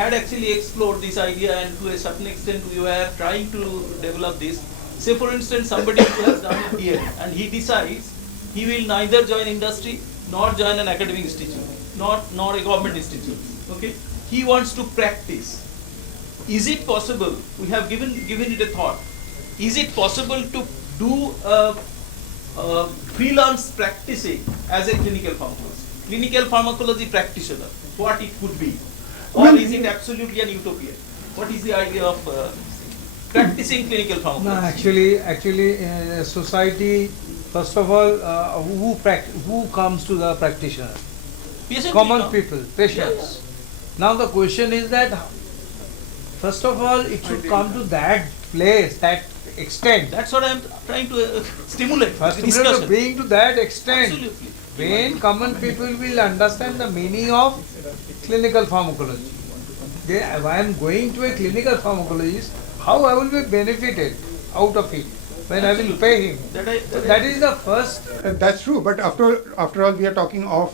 had actually explored this idea, and to a certain extent we were trying to develop this. Say for instance, somebody who has done a DL and he decides he will neither join industry nor join an academic institute, nor a government institute. Okay, he wants to practice. Is it possible? We have given it a thought. Is it possible to do freelance practicing as a clinical pharmacologist, clinical pharmacology practitioner? What it could be, or is it absolutely an utopia? What is the idea of practicing clinical pharmacology? No, actually, in society, first of all, who comes to the practitioner? Common people, patients. Yes. Now the question is that, first of all, it should come to that place, that extent. That's what I am trying to stimulate. First discussion. being to that extent, Absolutely. when common people will understand the meaning of clinical pharmacology. If I am going to a clinical pharmacologist, how I will be benefited out of it when I will pay him. That is the first. That's true, but after all, we are talking of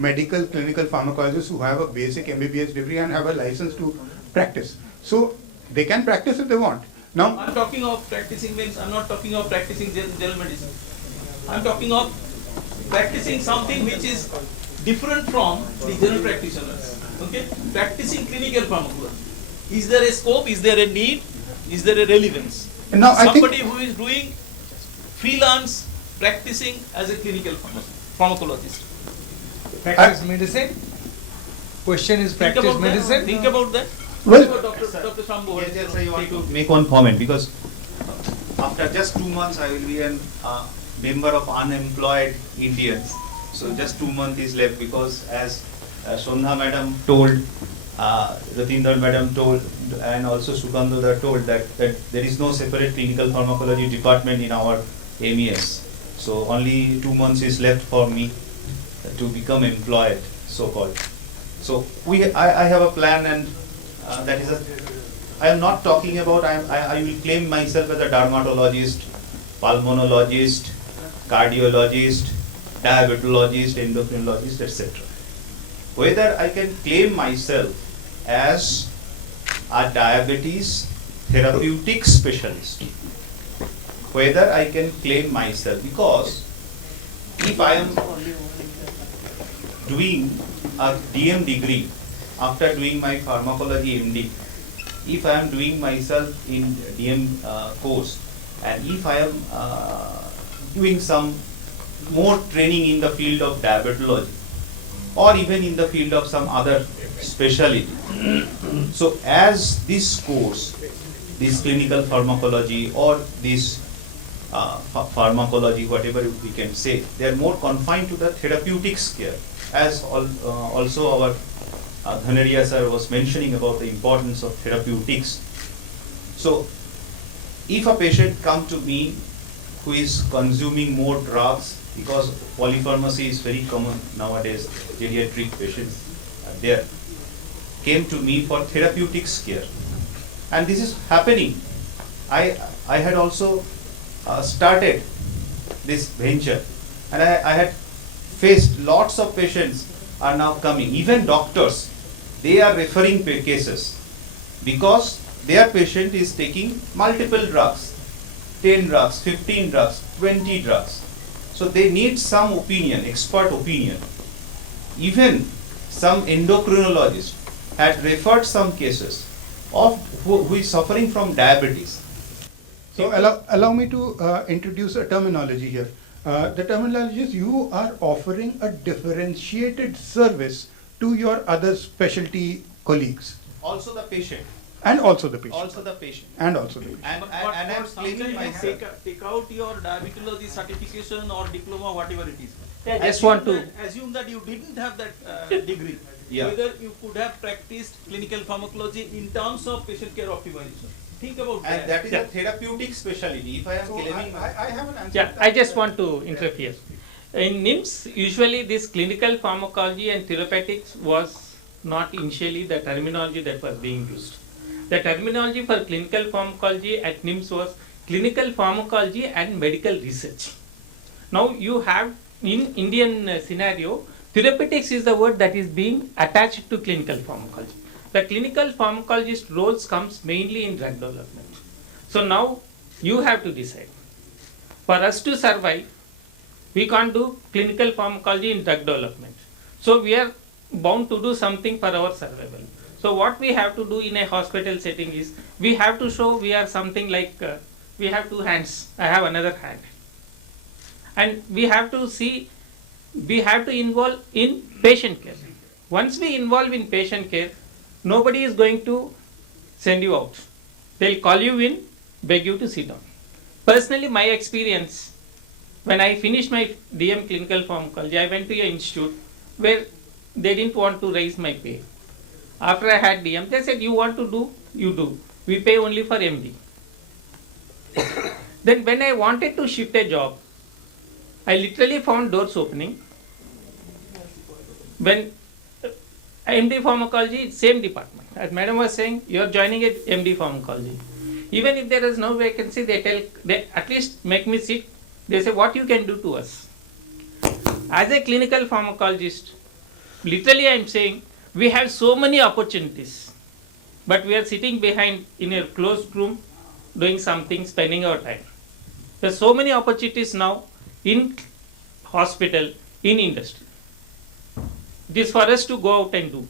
medical clinical pharmacologists who have a basic MBBS degree and have a license to practice. So they can practice if they want. Now I'm talking of practicing means I'm not talking of practicing general medicine. I'm talking of practicing something which is different from the general practitioners. Okay, practicing clinical pharmacology. Is there a scope? Is there a need? Is there a relevance? Now, somebody who is doing freelance practicing as a clinical pharmacologist. Practice medicine? Question is Think practice about medicine? that. Think about that. Well, Dr. Shambhu, Yes, I want to make one comment, because after just 2 months I will be a member of unemployed Indians. So just 2 months is left, because as Sandhya madam told, Ratindar madam told, and also Sukanta told that there is no separate clinical pharmacology department in our MES. So only 2 months is left for me to become employed, so called. So I have a plan, and that is I am not talking about, I will claim myself as a dermatologist, pulmonologist, cardiologist, diabetologist, endocrinologist, etc. Whether I can claim myself as a diabetes therapeutic specialist, whether I can claim myself, because if I am doing a DM degree after doing my pharmacology MD, if I am doing myself in DM course, and if I am doing some more training in the field of diabetology, or even in the field of some other specialty. So as this course, this clinical pharmacology or this pharmacology, whatever we can say, they are more confined to the therapeutics care. As also our Dhaneria sir was mentioning about the importance of therapeutics. So if a patient comes to me who is consuming more drugs, because polypharmacy is very common nowadays, geriatric patients are there, came to me for therapeutics care, and this is happening. I had also started this venture, and I had faced lots of patients are now coming, even doctors, they are referring cases because their patient is taking multiple drugs, 10 drugs, 15 drugs, 20 drugs. So they need some opinion, expert opinion. Even some endocrinologist had referred some cases of who is suffering from diabetes. so allow me to introduce a terminology here. The terminology is you are offering a differentiated service to your other specialty colleagues. Also the patient. And also the patient. Also the patient. And also the patient. And I'm claiming myself. Take out your diabetology certification or diploma, whatever it is. I just want to assume that you didn't have that degree. Yeah. Whether you could have practiced clinical pharmacology in terms of patient care optimization. Think about And that is a therapeutic specialty. If I am So claiming I have an answer. Yeah, I just want to interfere. In NIMS, usually this clinical pharmacology and therapeutics was not initially the terminology that was being used. The terminology for clinical pharmacology at NIMS was clinical pharmacology and medical research. Now you have in Indian scenario, therapeutics is the word that is being attached to clinical pharmacology. The clinical pharmacologist roles comes mainly in drug development. So now you have to decide. For us to survive, we can't do clinical pharmacology in drug development. So we are bound to do something for our survival. So what we have to do in a hospital setting is, we have to show we are something like, we have two hands, I have another hand. And we have to see, we have to involve in patient care. Once we involve in patient care, nobody is going to send you out. They'll call you in, beg you to sit down. Personally, my experience, when I finished my DM clinical pharmacology, I went to an institute where they didn't want to raise my pay. After I had DM, they said, you want to do, you do. We pay only for MD. Then when I wanted to shift a job, I literally found doors opening. When MD pharmacology, same department. As madam was saying, you are joining at MD pharmacology. Even if there is no vacancy, they at least make me sit. They say, what you can do to us? As a clinical pharmacologist, literally I am saying, we have so many opportunities, but we are sitting behind in a closed room, doing something, spending our time. There are so many opportunities now in hospital, in industry. It is for us to go out and do.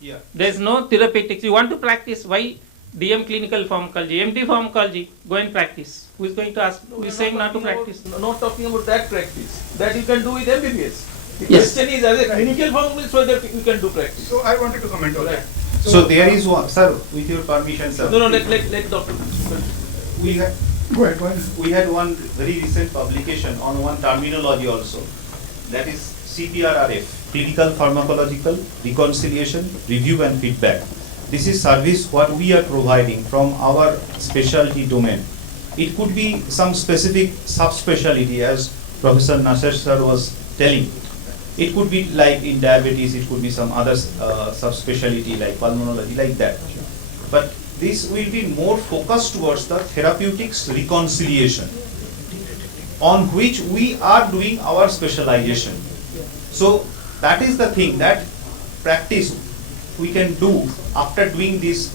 Yeah. There is no therapeutics. You want to practice, why DM clinical pharmacology, MD pharmacology, go and practice. Who is going to ask? Who is saying not to practice? Not talking about that practice. That you can do with MBBS. The Yes. question is, as a clinical pharmacologist, whether you can do practice. So I wanted to comment on that. So there is one, sir, with your permission, sir. No, let doctor. We had, Go ahead. we had one very recent publication on one terminology also. That is CPRRF, Clinical Pharmacological Reconciliation, Review and Feedback. This is service what we are providing from our specialty domain. It could be some specific subspecialty, as Professor Nasser sir was telling. It could be like in diabetes, it could be some other subspecialty like pulmonology, like that. But this will be more focused towards the therapeutics reconciliation, on which we are doing our specialization. So that is the thing, that practice we can do after doing this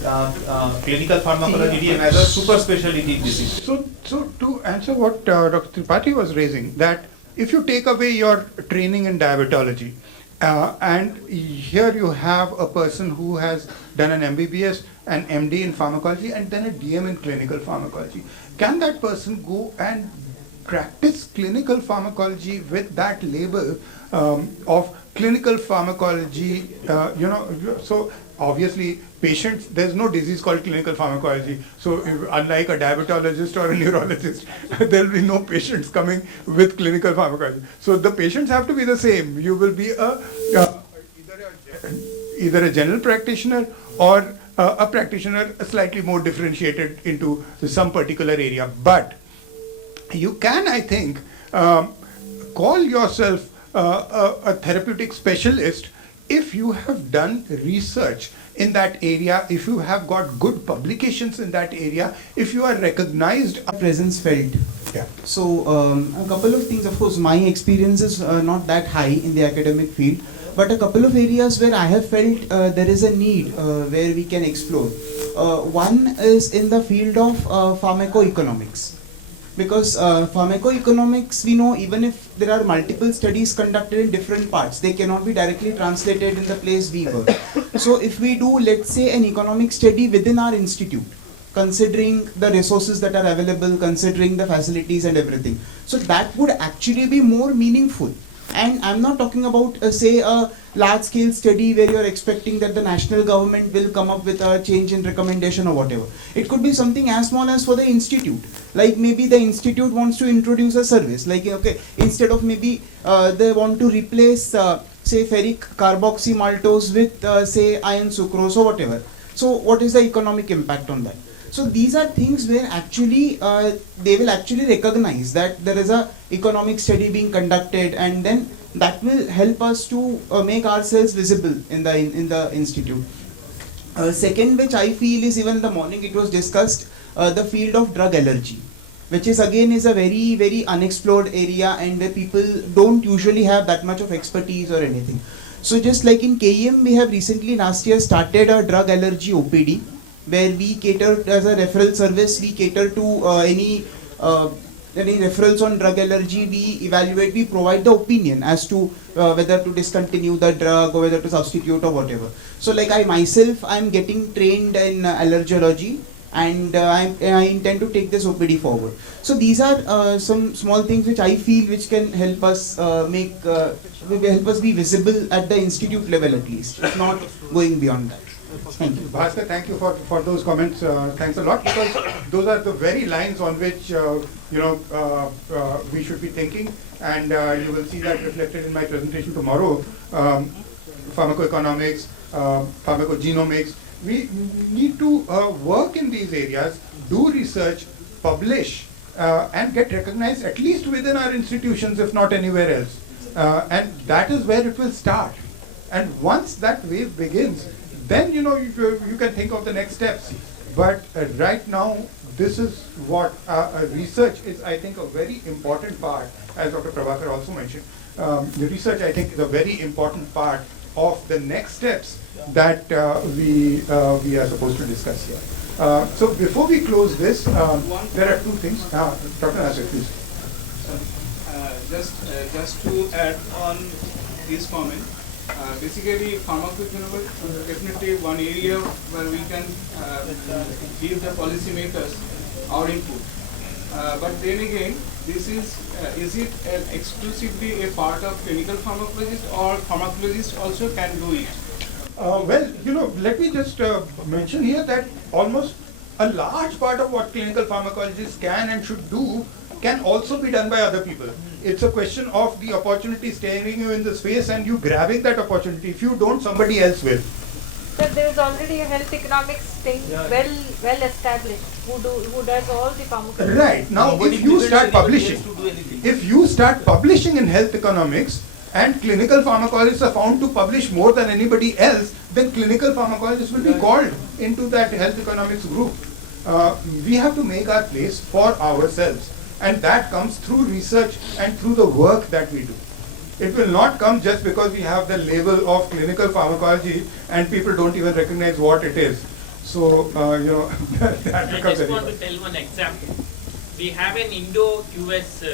clinical pharmacology DM as a super specialty discipline. So to answer what Dr. Tripathi was raising, that if you take away your training in diabetology, and here you have a person who has done an MBBS, an MD in pharmacology, and then a DM in clinical pharmacology, can that person go and practice clinical pharmacology with that label of clinical pharmacology? So obviously patients, there's no disease called clinical pharmacology. So unlike a diabetologist or a neurologist, there will be no patients coming with clinical pharmacology. So the patients have to be the same. You will be either a general practitioner or a practitioner slightly more differentiated into some particular area. But you can, I think, call yourself a therapeutic specialist if you have done research in that area, if you have got good publications in that area, if you are recognized. Presence felt. Yeah. So a couple of things, of course, my experience is not that high in the academic field, but a couple of areas where I have felt there is a need where we can explore. One is in the field of pharmacoeconomics. Because pharmacoeconomics, we know, even if there are multiple studies conducted in different parts, they cannot be directly translated in the place we work. So if we do, let's say, an economic study within our institute, considering the resources that are available, considering the facilities and everything, so that would actually be more meaningful. And I'm not talking about, say, a large-scale study where you're expecting that the national government will come up with a change in recommendation or whatever. It could be something as small as for the institute. Like maybe the institute wants to introduce a service. Like, okay, instead of maybe they want to replace, say, ferric carboxy maltose with, say, iron sucrose or whatever. So what is the economic impact on that? So these are things where actually they will actually recognize that there is a economic study being conducted, and then that will help us to make ourselves visible in the institute. Second, which I feel is, even in the morning it was discussed, the field of drug allergy, which is again is a very, very unexplored area, and where people don't usually have that much of expertise or anything. So just like in KEM, we have recently last year started a drug allergy OPD, where we cater as a referral service. We cater to any referrals on drug allergy. We evaluate, we provide the opinion as to whether to discontinue the drug or whether to substitute or whatever. So like I myself, I'm getting trained in allergology, and I intend to take this OPD forward. So these are some small things which I feel which can help us help us be visible at the institute level at least, if not going beyond that. Thank you. Bhaskar, thank you for those comments. Thanks a lot, because those are the very lines on which we should be thinking, and you will see that reflected in my presentation tomorrow. Pharmacoeconomics, pharmacogenomics. We need to work in these areas, do research, publish, and get recognized at least within our institutions, if not anywhere else. And that is where it will start. And once that wave begins, then you can think of the next steps. But right now, this is what research is, I think, a very important part, as Dr. Prabhakar also mentioned. The research, I think, is a very important part of the next steps that we are supposed to discuss here. So before we close this, there are two things. Dr. Nasser, please. Just to add on this comment, basically pharmacoeconomics is definitely one area where we can give the policymakers our input. But then again, this is it exclusively a part of clinical pharmacologists, or pharmacologists also can do it? Well, let me just mention here that almost a large part of what clinical pharmacologists can and should do can also be done by other people. It's a question of the opportunity staring you in the face and you grabbing that opportunity. If you don't, somebody else will. Sir, there is already a health economics thing well established who does all the pharmacology. Right. Now, if you start publishing in health economics, and clinical pharmacologists are found to publish more than anybody else, then clinical pharmacologists will be called into that health economics group. We have to make our place for ourselves, and that comes through research and through the work that we do. It will not come just because we have the label of clinical pharmacology and people don't even recognize what it is. So, that becomes I just want to tell one example. We have an Indo-US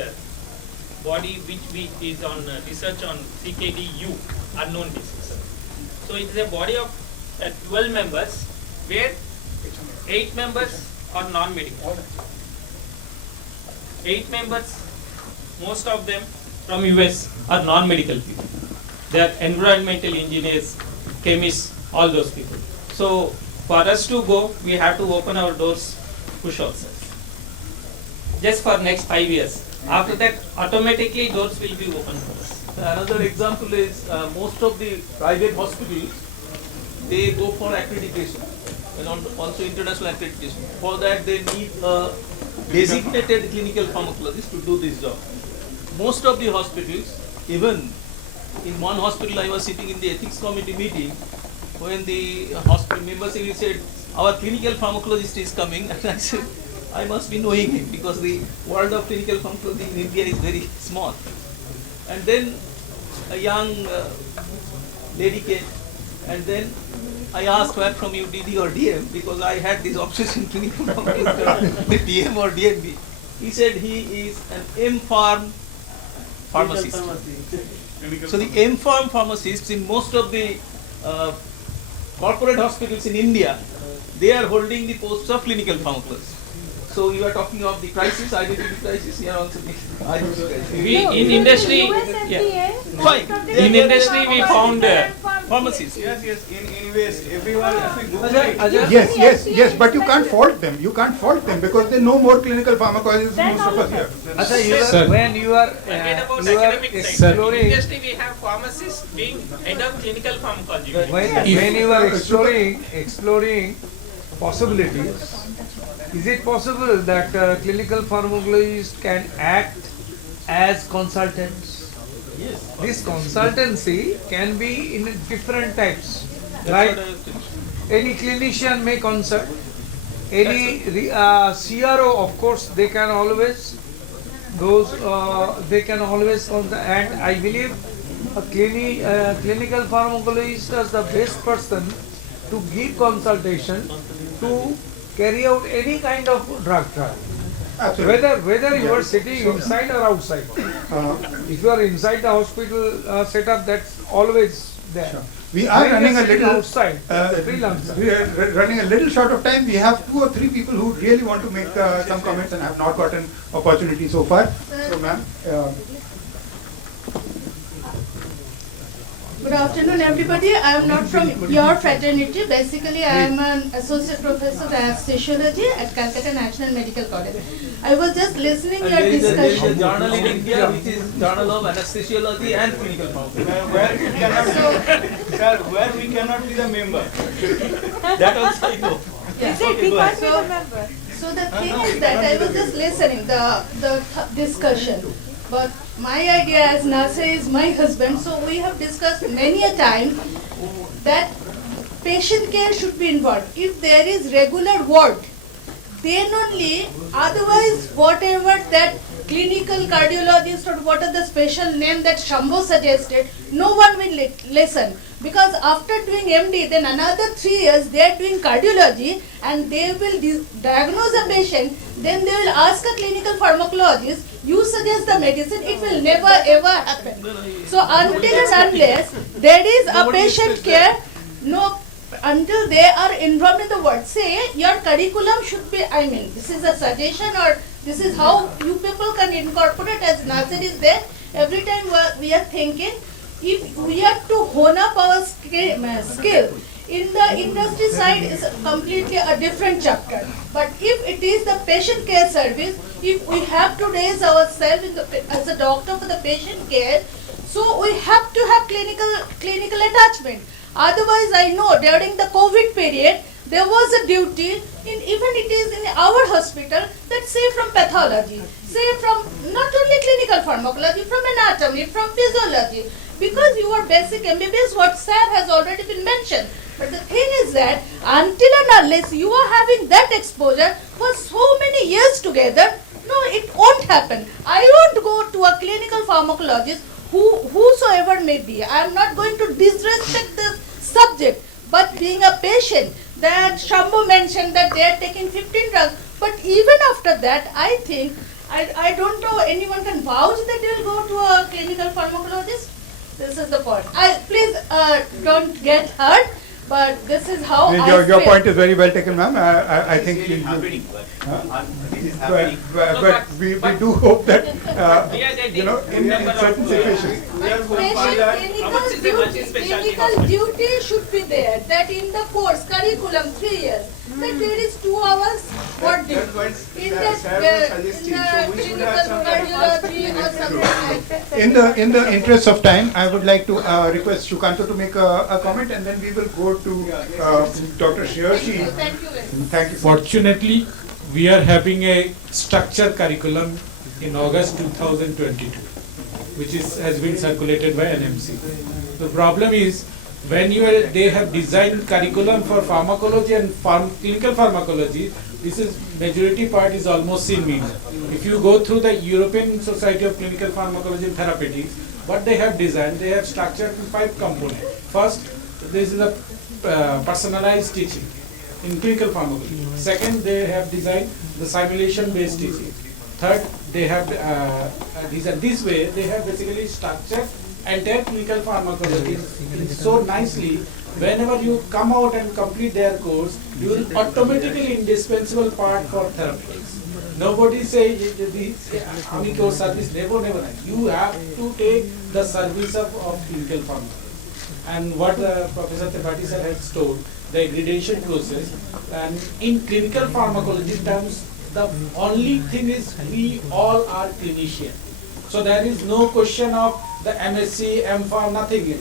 body which is on research on CKD-U, unknown disease. So it is a body of 12 members, where 8 members are non-medical. 8 members, most of them from US, are non-medical people. They are environmental engineers, chemists, all those people. So for us to go, we have to open our doors, push ourselves. Just for next 5 years. After that, automatically doors will be open for us. Another example is most of the private hospitals, they go for accreditation and also international accreditation. For that, they need a designated clinical pharmacologist to do this job. Most of the hospitals, even in one hospital, I was sitting in the ethics committee meeting when the hospital members said, our clinical pharmacologist is coming, and I said, I must be knowing him because the world of clinical pharmacology in India is very small. And then a young lady came, and then I asked where from you, DD or DM, because I had this obsession clinical pharmacology, the DM or DMB. He said he is an M-Pharm pharmacist. So the M-Pharm pharmacists in most of the corporate hospitals in India, they are holding the posts of clinical pharmacologists. So you are talking of the crisis, identity crisis, here also the identity crisis. We in industry, Fine. In industry we found pharmacists. Yes, in US, everyone, if we Google it, Yes, but you can't fault them. You can't fault them because they know more clinical pharmacologists than most of us here. When you are forget about you are academic side. In exploring, industry we have pharmacists being head of clinical pharmacology. when you are exploring possibilities, is it possible that clinical pharmacologists can act as consultants? Yes. This consultancy can be in different types, right? Any clinician may consult, any CRO, of course, they can always consult, and I believe clinical pharmacologist is the best person to give consultation to carry out any kind of drug trial. Absolutely. Whether you are sitting inside or outside. If you are inside the hospital setup, that's always there. Sure. We are When running you are a sitting little outside, freelancer. we are running a little short of time. We have 2 or 3 people who really want to make some comments and have not gotten opportunity so far. So, ma'am. Good afternoon, everybody. I am not from your fraternity. Basically, I am an associate professor of anesthesiology at Calcutta National Medical College. I was just listening And your there is a discussion. journal in India which is Journal of Anesthesiology and Clinical Pharmacology. Where we cannot be the member. That also I know. Is it? We Go can't ahead. be the member. So the thing is that I was just listening the discussion. But my idea as Nasser is my husband, so we have discussed many a time that patient care should be involved. If there is regular ward, then only, otherwise whatever that clinical cardiologist or what are the special name that Shambho suggested, no one will listen. Because after doing MD, then another 3 years they are doing cardiology and they will diagnose a patient, then they will ask a clinical pharmacologist, you suggest the medicine, it will never ever happen. So until and unless there is a patient care, no, until they are involved in the work, say your curriculum should be, I mean, this is a suggestion or this is how you people can incorporate as Nasser is there. Every time we are thinking, if we have to hone up our skill, in the industry side is completely a different chapter. But if it is the patient care service, if we have to raise ourselves as a doctor for the patient care, so we have to have clinical attachment. Otherwise, I know during the COVID period, there was a duty, even it is in our hospital, that say from pathology, say from not only clinical pharmacology, from anatomy, from physiology, because your basic MBBS, what sir has already been mentioned. But the thing is that until and unless you are having that exposure for so many years together, no, it won't happen. I won't go to a clinical pharmacologist, whosoever may be. I am not going to disrespect the subject, but being a patient, that Shambhu mentioned that they are taking 15 drugs, but even after that, I think, I don't know anyone can vouch that they will go to a clinical pharmacologist. This is the point. Please don't get hurt, but this is how I Your feel. point is very well taken, ma'am. I think This is happening, this is but, happening. but we do hope that We are getting in certain situations. Clinical duty should be there, that in the course, curriculum, 3 years, that there is 2 hours what do? In the clinical cardiology or something like that. In the interest of time, I would like to request Sukanta to make a comment, and then we will go to Dr. Shirshi. Thank you very much. Thank you. Fortunately, we are having a structured curriculum in August 2022, which has been circulated by NMC. The problem is, when they have designed curriculum for pharmacology and clinical pharmacology, this is majority part is almost in media. If you go through the European Society of Clinical Pharmacology and Therapeutics, what they have designed, they have structured in 5 components. First, this is a personalized teaching in clinical pharmacology. Second, they have designed the simulation-based teaching. Third, they have designed this way. They have basically structured entire clinical pharmacology so nicely. Whenever you come out and complete their course, you will automatically indispensable part for therapeutics. Nobody say your service never. You have to take the service of clinical pharmacology. And what Professor Tripathi sir has told, the accreditation process, and in clinical pharmacology terms, the only thing is we all are clinicians. So there is no question of the MSc, MPharm, nothing.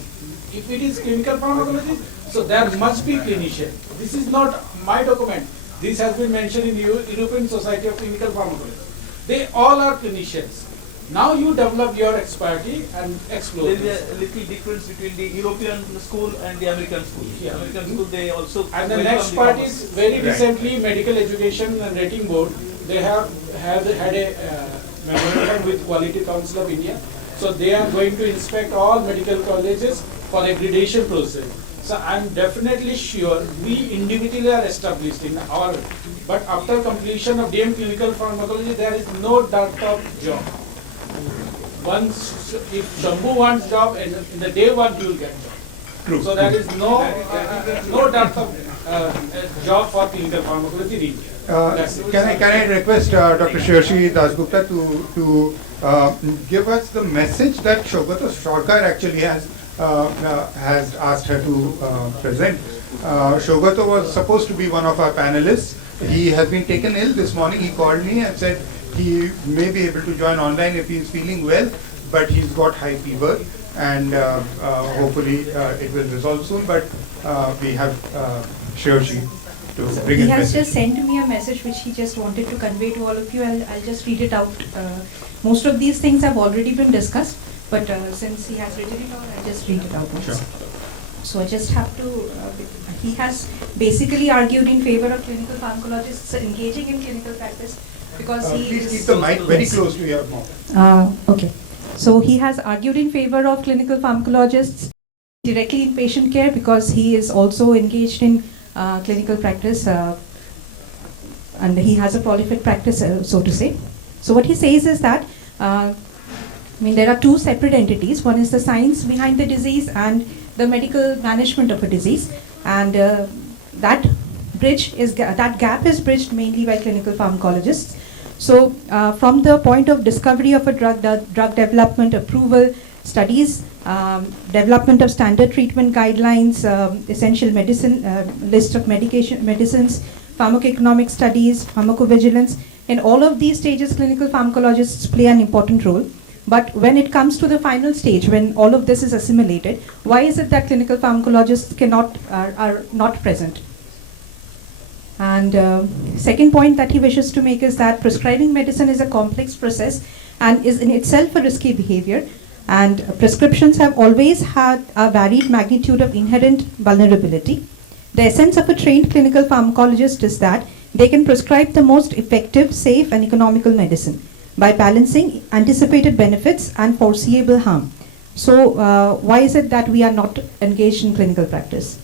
If it is clinical pharmacology, so there must be clinician. This is not my document. This has been mentioned in the European Society of Clinical Pharmacology. They all are clinicians. Now you develop your expertise and explore. There is a little difference between the European school and the American school. Yeah. American school, they also. And the welcome next part is pharmacists. very recently Medical Education and Rating Board, they have had a memorandum with Quality Council of India. So they are going to inspect all medical colleges for accreditation process. So I'm definitely sure we individually are established in our, but after completion of DM clinical pharmacology, there is no doubt of job. Once, if Shambhu wants job, and in the day one he will get job. True. So there is no doubt of job for clinical pharmacology. Can I request Dr. Shirshi Dasgupta to give us the message that Sougata Sarkar actually has asked her to present. Sougata was supposed to be one of our panelists. He has been taken ill this morning. He called me and said he may be able to join online if he is feeling well, but he's got high fever, and hopefully it will resolve soon. But we have Shirshi to bring He his has message. just sent me a message which he just wanted to convey to all of you. I'll just read it out. Most of these things have already been discussed, but since he has written it out, I'll just read it out once. Sure. So I just have to, he has basically argued in favor of clinical pharmacologists engaging in clinical practice because he Please is... keep the mic very Yes. close to your mouth. Okay. So he has argued in favor of clinical pharmacologists directly in patient care because he is also engaged in clinical practice and he has a prolific practice, so to say. So what he says is that there are two separate entities. One is the science behind the disease and the medical management of a disease, and that gap is bridged mainly by clinical pharmacologists. So from the point of discovery of a drug, the drug development, approval, studies, development of standard treatment guidelines, essential medicine, list of medicines, pharmacoeconomic studies, pharmacovigilance. In all of these stages, clinical pharmacologists play an important role. But when it comes to the final stage, when all of this is assimilated, why is it that clinical pharmacologists are not present? And second point that he wishes to make is that prescribing medicine is a complex process and is in itself a risky behavior. And prescriptions have always had a varied magnitude of inherent vulnerability. The essence of a trained clinical pharmacologist is that they can prescribe the most effective, safe, and economical medicine by balancing anticipated benefits and foreseeable harm. So why is it that we are not engaged in clinical practice?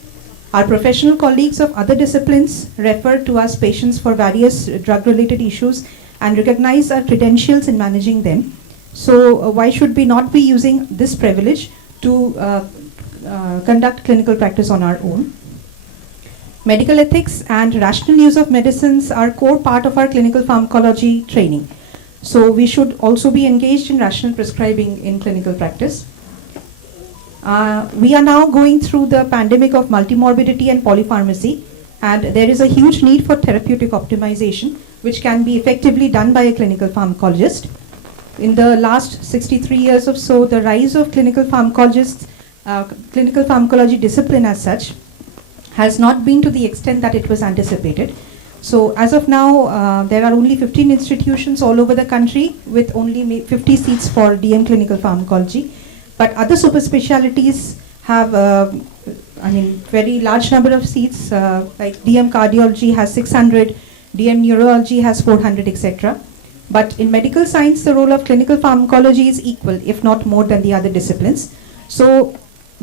Our professional colleagues of other disciplines refer to us patients for various drug-related issues and recognize our credentials in managing them. So why should we not be using this privilege to conduct clinical practice on our own? Medical ethics and rational use of medicines are core part of our clinical pharmacology training. So we should also be engaged in rational prescribing in clinical practice. We are now going through the pandemic of multimorbidity and polypharmacy, and there is a huge need for therapeutic optimization, which can be effectively done by a clinical pharmacologist. In the last 63 years or so, the rise of clinical pharmacologists, clinical pharmacology discipline as such, has not been to the extent that it was anticipated. So as of now, there are only 15 institutions all over the country with only 50 seats for DM clinical pharmacology. But other super specialities have, very large number of seats, like DM cardiology has 600, DM neurology has 400, etc. But in medical science, the role of clinical pharmacology is equal, if not more than the other disciplines. So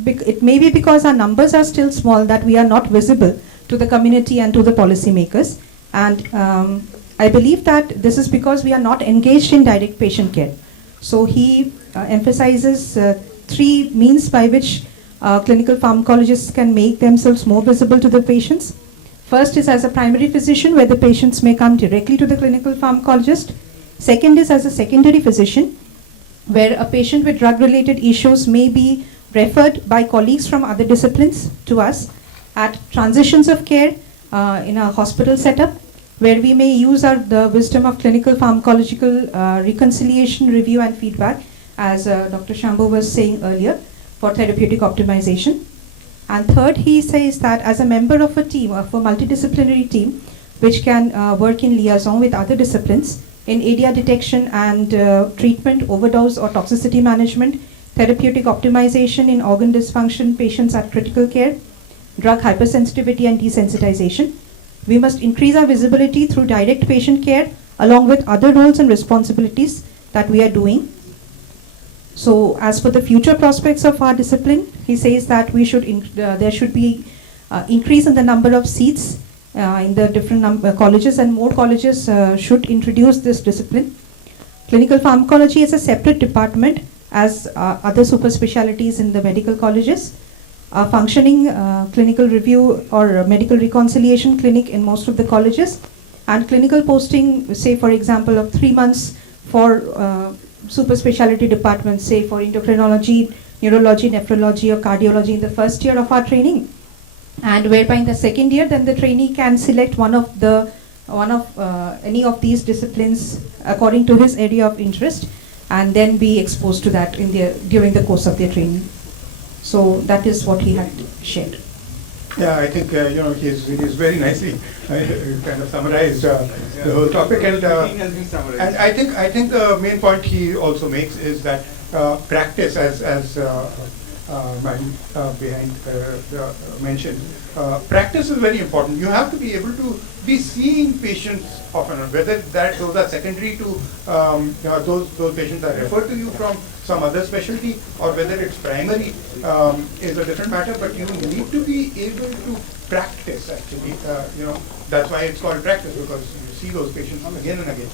it may be because our numbers are still small that we are not visible to the community and to the policymakers. And I believe that this is because we are not engaged in direct patient care. So he emphasizes three means by which clinical pharmacologists can make themselves more visible to the patients. First is as a primary physician, where the patients may come directly to the clinical pharmacologist. Second is as a secondary physician, where a patient with drug-related issues may be referred by colleagues from other disciplines to us at transitions of care in a hospital setup, where we may use the wisdom of clinical pharmacological reconciliation, review, and feedback, as Dr. Shambhu was saying earlier, for therapeutic optimization. And third, he says that as a member of a team, of a multidisciplinary team, which can work in liaison with other disciplines in ADA detection and treatment, overdose or toxicity management, therapeutic optimization in organ dysfunction patients at critical care, drug hypersensitivity and desensitization. We must increase our visibility through direct patient care along with other roles and responsibilities that we are doing. So as for the future prospects of our discipline, he says that there should be increase in the number of seats in the different colleges, and more colleges should introduce this discipline. Clinical pharmacology is a separate department as other super specialties in the medical colleges. A functioning clinical review or medical reconciliation clinic in most of the colleges, and clinical posting, say for example of 3 months for super specialty departments, say for endocrinology, neurology, nephrology or cardiology in the first year of our training, and whereby in the second year then the trainee can select any of these disciplines according to his area of interest and then be exposed to that during the course of their training. So that is what he had shared. Yeah, I think he's very nicely kind of summarized the whole topic, and I think the main point he also makes is that practice, as behind mentioned, practice is very important. You have to be able to be seeing patients often, whether those are secondary to those patients are referred to you from some other specialty, or whether it's primary is a different matter. But you need to be able to practice. Actually, that's why it's called practice, because you see those patients again and again.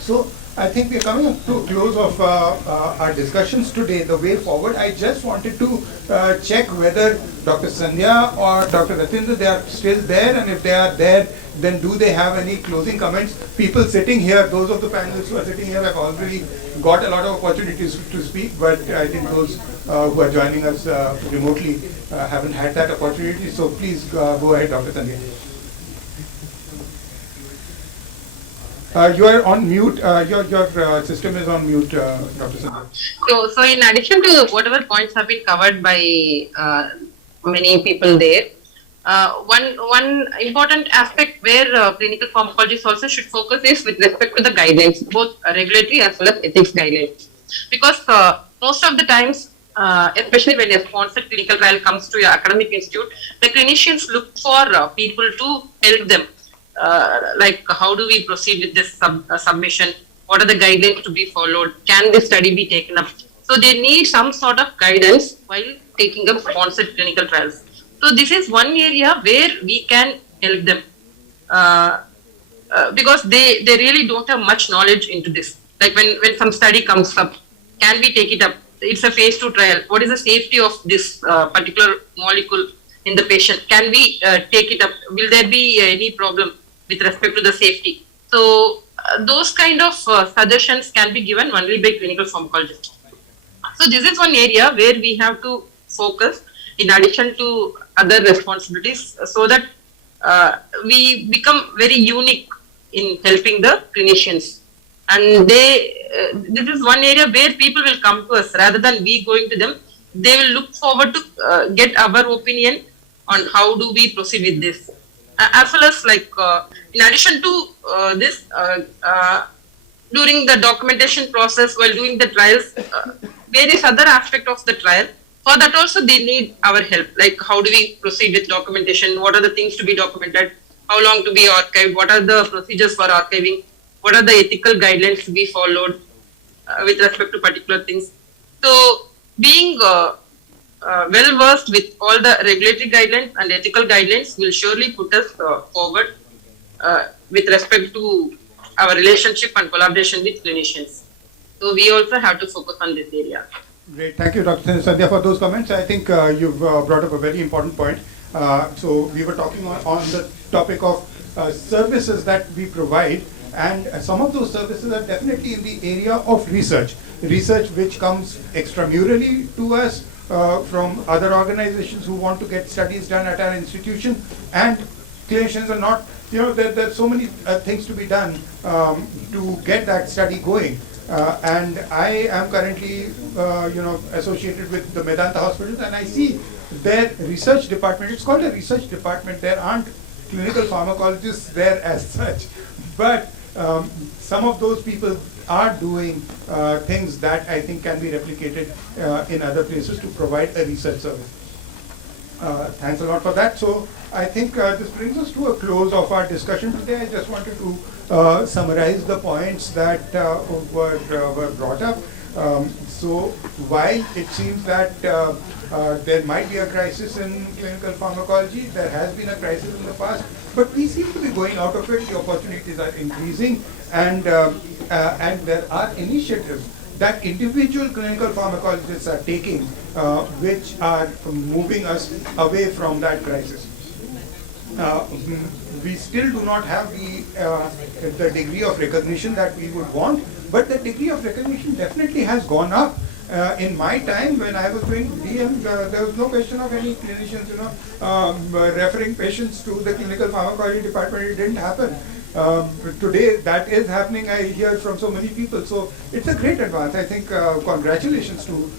So I think we're coming up to a close of our discussions today. The way forward, I just wanted to check whether Dr. Sandhya or Dr. Ratindar, they are still there, and if they are there, then do they have any closing comments? People sitting here, those of the panelists who are sitting here have already got a lot of opportunities to speak, but I think those who are joining us remotely haven't had that opportunity. So please go ahead, Dr. Sandhya. You are on mute. Your system is on mute, Dr. Sandhya. So in addition to whatever points have been covered by many people there, one important aspect where clinical pharmacologists also should focus is with respect to the guidelines, both regulatory as well as ethics guidelines. Because most of the times, especially when a sponsored clinical trial comes to your academic institute, the clinicians look for people to help them. Like how do we proceed with this submission? What are the guidelines to be followed? Can this study be taken up? So they need some sort of guidance while taking up sponsored clinical trials. So this is one area where we can help them because they really don't have much knowledge into this. Like when some study comes up, can we take it up? It's a phase 2 trial. What is the safety of this particular molecule in the patient? Can we take it up? Will there be any problem with respect to the safety? So those kind of suggestions can be given only by clinical pharmacologists. So this is one area where we have to focus in addition to other responsibilities, so that we become very unique in helping the clinicians. And this is one area where people will come to us rather than we going to them. They will look forward to get our opinion on how do we proceed with this. As well as like in addition to this, during the documentation process while doing the trials, various other aspect of the trial, for that also they need our help. Like how do we proceed with documentation? What are the things to be documented? How long to be archived? What are the procedures for archiving? What are the ethical guidelines to be followed with respect to particular things? So being well versed with all the regulatory guidelines and ethical guidelines will surely put us forward with respect to our relationship and collaboration with clinicians. So we also have to focus on this area. Great, thank you, Dr. Sandhya, for those comments. I think you've brought up a very important point. So we were talking on the topic of services that we provide, and some of those services are definitely in the area of research which comes extramurally to us from other organizations who want to get studies done at our institution, and clinicians are not, there are so many things to be done to get that study going. And I am currently, associated with the Medanta hospitals, and I see their research department. It's called a research department. There aren't clinical pharmacologists there as such, but some of those people are doing things that I think can be replicated in other places to provide a research service. Thanks a lot for that. So I think this brings us to a close of our discussion today. I just wanted to summarize the points that were brought up. So while it seems that there might be a crisis in clinical pharmacology, there has been a crisis in the past, but we seem to be going out of it. The opportunities are increasing, and there are initiatives that individual clinical pharmacologists are taking, which are moving us away from that crisis. We still do not have the degree of recognition that we would want, but the degree of recognition definitely has gone up. In my time, when I was doing DM, there was no question of any clinicians, referring patients to the clinical pharmacology department. It didn't happen. Today, that is happening. I hear from so many people. So it's a great advance. I think congratulations to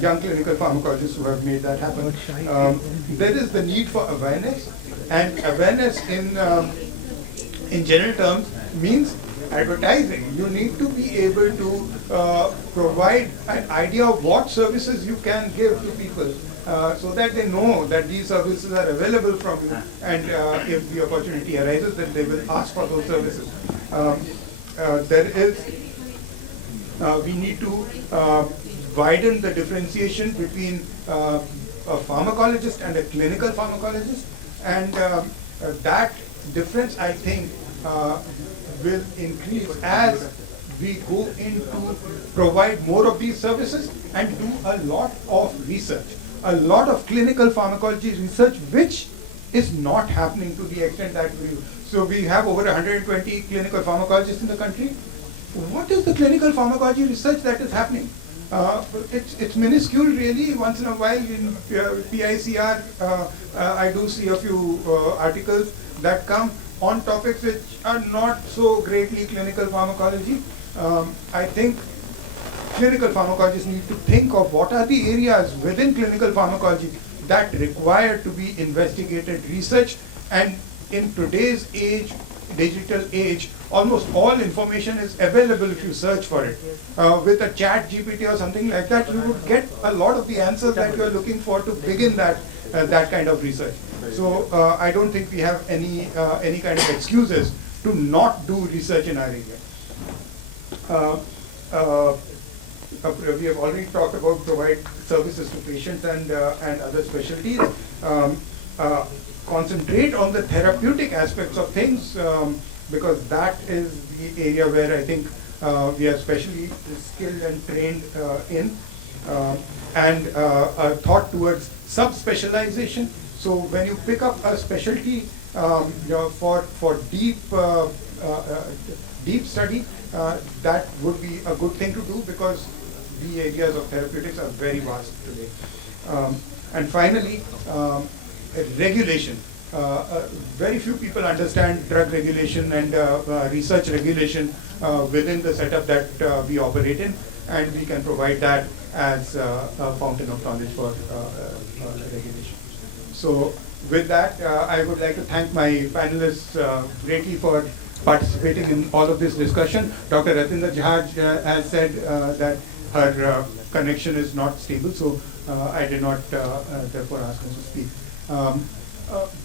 young clinical pharmacologists who have made that happen. There is the need for awareness, and awareness in general terms means advertising. You need to be able to provide an idea of what services you can give to people, so that they know that these services are available from you, and if the opportunity arises, then they will ask for those services. We need to widen the differentiation between a pharmacologist and a clinical pharmacologist, and that difference, I think, will increase as we go into provide more of these services and do a lot of research, a lot of clinical pharmacology research, which is not happening to the extent that we. So we have over 120 clinical pharmacologists in the country. What is the clinical pharmacology research that is happening? It's minuscule, really. Once in a while in PICR, I do see a few articles that come on topics which are not so greatly clinical pharmacology. I think clinical pharmacologists need to think of what are the areas within clinical pharmacology that require to be investigated, researched, and in today's age, digital age, almost all information is available if you search for it. With a chat GPT or something like that, you would get a lot of the answers that you are looking for to begin that kind of research. So I don't think we have any kind of excuses to not do research in our area. We have already talked about provide services to patients and other specialties. Concentrate on the therapeutic aspects of things, because that is the area where I think we are specially skilled and trained in, and a thought towards sub-specialization. So when you pick up a specialty for deep study, that would be a good thing to do, because the areas of therapeutics are very vast today. And finally, regulation. Very few people understand drug regulation and research regulation within the setup that we operate in, and we can provide that as a fountain of knowledge for regulation. So with that, I would like to thank my panelists greatly for participating in all of this discussion. Dr. Ratindar Jhaj has said that her connection is not stable, so I did not therefore ask her to speak.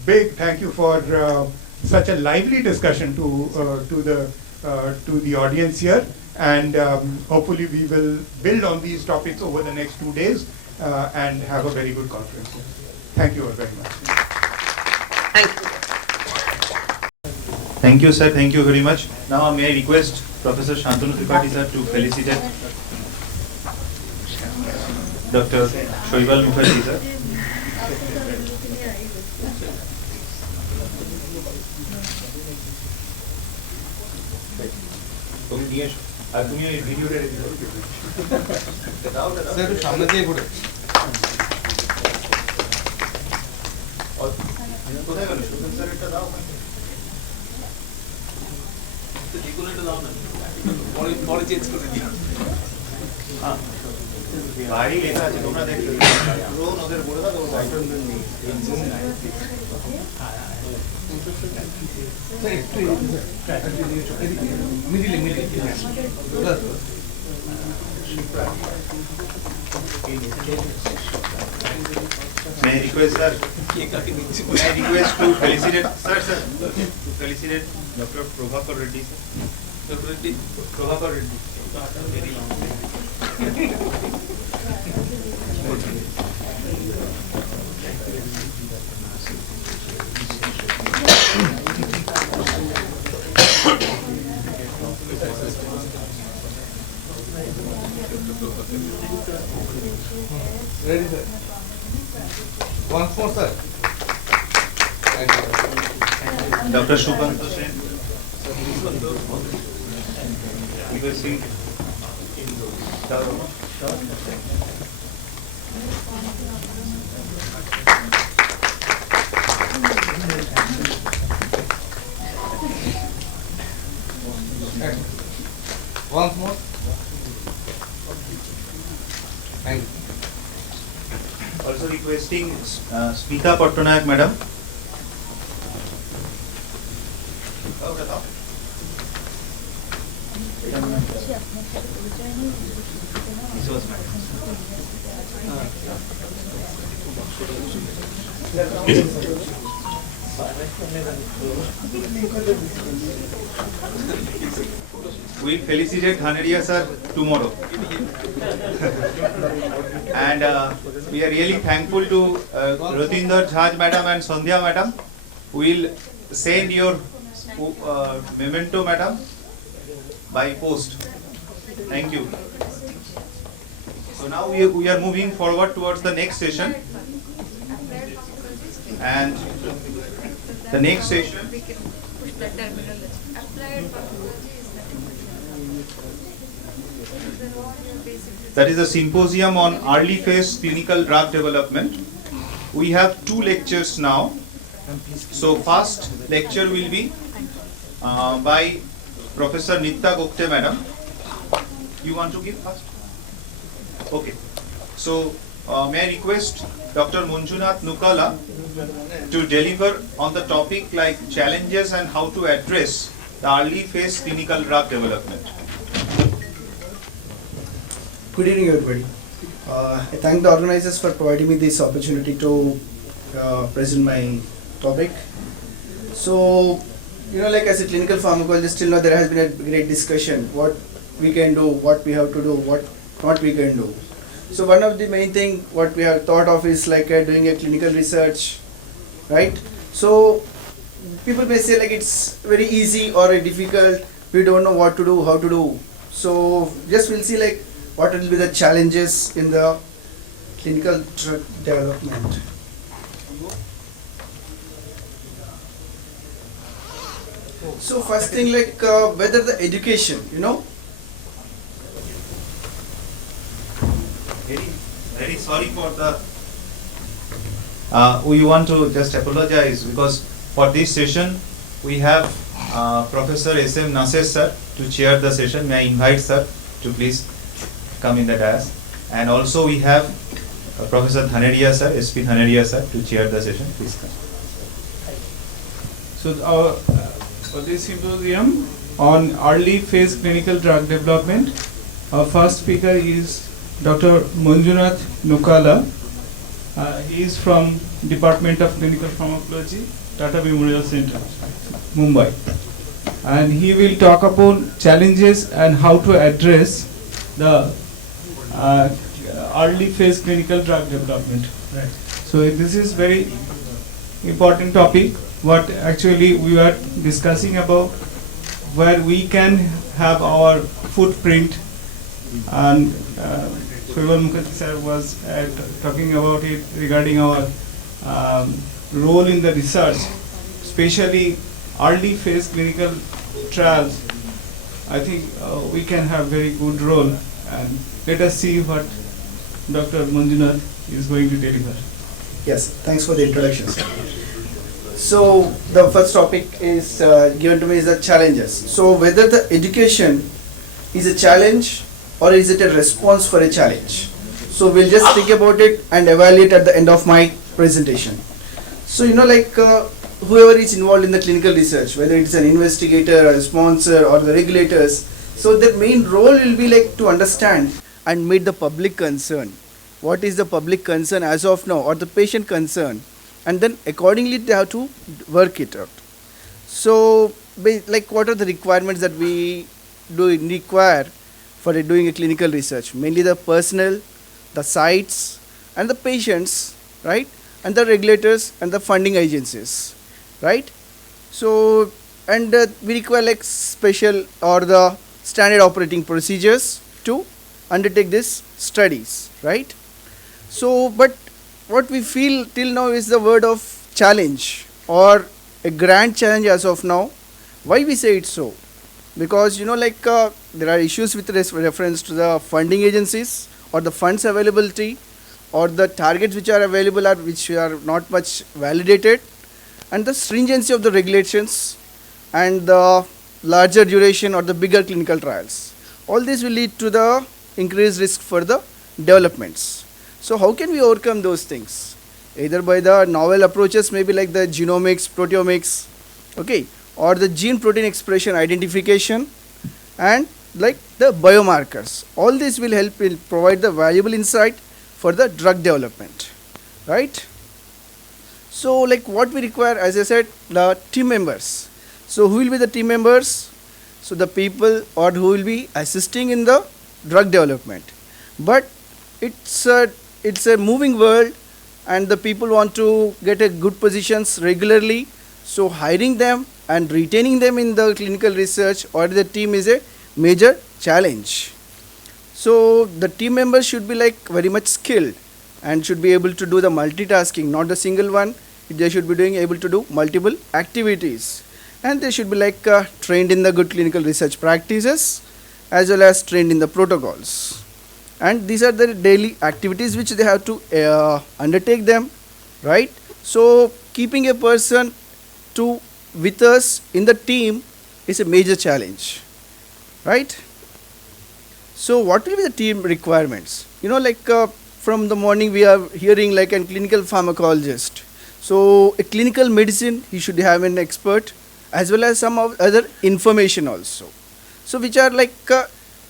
Big thank you for such a lively discussion to the audience here, and hopefully we will build on these topics over the next 2 days and have a very good conference. Thank you all very much. Thank you, sir. Thank you very much. Now may I request Professor Santanu Tripathi sir to felicitate Dr. Shoibal Mukherjee sir. আর তুমি এই ভিডিওটা ready করো sir সামনে দিয়ে ঘুরে কোথায় গেল Sujan sir এটা দাও তো ডিকোনেটটা দাও না পরে চেঞ্জ করে দিও হ্যাঁ বাড়ি লেখা আছে তোমরা দেখো রোন ওদের বলে দাও আইটম নেই May I request sir? May I request to felicitate sir to felicitate Dr. Prabhakar Reddy sir. Dr. Reddy, Prabhakar Reddy. Very long. Ready, sir? Once more, sir. Thank you. Dr. Sukanta. Requesting. Once more. Thank you. Also requesting Smita Pattanayak, madam. This was madam. We felicitate Dhaneria sir tomorrow. And we are really thankful to Ratindar, Jhaj madam and Sandhya madam. We will send your memento madam by post. Thank you. So now we are moving forward towards the next session. And the next session that is a symposium on early phase clinical drug development. We have 2 lectures now. So first lecture will be by Professor Nithya Gogtay madam. You want to give first? Okay. So may I request Dr. Manjunath Nookala to deliver on the topic like challenges and how to address the early phase clinical drug development. Good evening, everybody. I thank the organizers for providing me this opportunity to present my topic. So, like as a clinical pharmacologist, till now there has been a great discussion what we can do, what we have to do, what not we can do. So one of the main thing what we have thought of is like doing a clinical research, right? So people may say like it's very easy or difficult, we don't know what to do, how to do. So just we'll see like what will be the challenges in the clinical drug development. So first thing like whether the education, Very sorry for the. We want to just apologize because for this session we have Professor S.M. Nasser sir to chair the session. May I invite sir to please come in the dais, and also we have Professor Dhaneria sir, SP Dhaneria sir to chair the session. Please come. So for this symposium on early phase clinical drug development, our first speaker is Dr. Manjunath Nookala. He is from Department of Clinical Pharmacology, Tata Memorial Center, Mumbai. And he will talk about challenges and how to address the early phase clinical drug development. Right. So this is very important topic. What actually we are discussing about where we can have our footprint, and Shoibal Mukherjee sir was talking about it regarding our role in the research, especially early phase clinical trials. I think we can have very good role, and let us see what Dr. Manjunath is going to deliver. Yes, thanks for the introduction. So the first topic is given to me is the challenges. So whether the education is a challenge or is it a response for a challenge? So we'll just think about it and evaluate at the end of my presentation. So whoever is involved in the clinical research, whether it's an investigator or a sponsor or the regulators, so their main role will be like to understand and meet the public concern. What is the public concern as of now, or the patient concern, and then accordingly they have to work it out. So like what are the requirements that we do require for doing a clinical research, mainly the personnel, the sites, and the patients, right? And the regulators and the funding agencies, right? So, and we require like special or the standard operating procedures to undertake these studies, right? So, but what we feel till now is the word of challenge or a grand challenge as of now. Why we say it so? Because like there are issues with reference to the funding agencies or the funds availability or the targets which are available are which are not much validated, and the stringency of the regulations and the larger duration or the bigger clinical trials. All this will lead to the increased risk for the developments. So how can we overcome those things? Either by the novel approaches, maybe like the genomics, proteomics, okay, or the gene protein expression identification, and like the biomarkers. All this will help in provide the valuable insight for the drug development, right? So like what we require, as I said, the team members. So who will be the team members? So the people or who will be assisting in the drug development. But it's a moving world, and the people want to get a good positions regularly. So hiring them and retaining them in the clinical research or the team is a major challenge. So the team members should be like very much skilled and should be able to do the multitasking, not the single one. They should be able to do multiple activities, and they should be like trained in the good clinical research practices as well as trained in the protocols. And these are the daily activities which they have to undertake them, right? So keeping a person with us in the team is a major challenge, right? So what will be the team requirements? Like from the morning we are hearing like a clinical pharmacologist. So a clinical medicine, he should have an expert as well as some of other information also. So which are like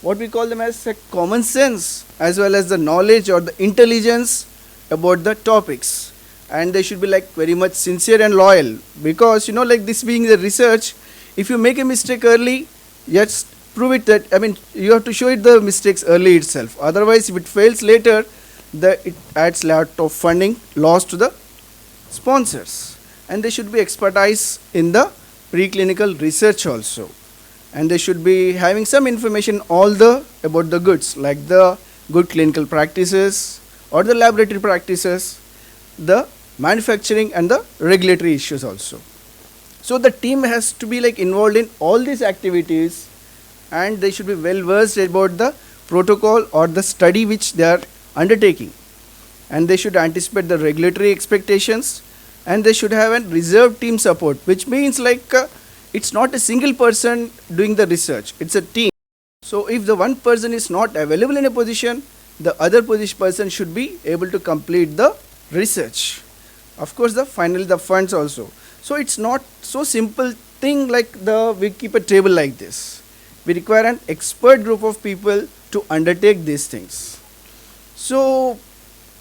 what we call them as common sense as well as the knowledge or the intelligence about the topics. And they should be like very much sincere and loyal, because like this being the research, if you make a mistake early, just prove it that, you have to show it the mistakes early itself. Otherwise, if it fails later, it adds lot of funding loss to the sponsors. And they should be expertise in the preclinical research also. And they should be having some information about the goods, like the good clinical practices or the laboratory practices, the manufacturing and the regulatory issues also. So the team has to be like involved in all these activities, and they should be well versed about the protocol or the study which they are undertaking. And they should anticipate the regulatory expectations, and they should have a reserve team support, which means like it's not a single person doing the research, it's a team. So if the one person is not available in a position, the other person should be able to complete the research. Of course, finally the funds also. So it's not so simple thing like we keep a table like this. We require an expert group of people to undertake these things. So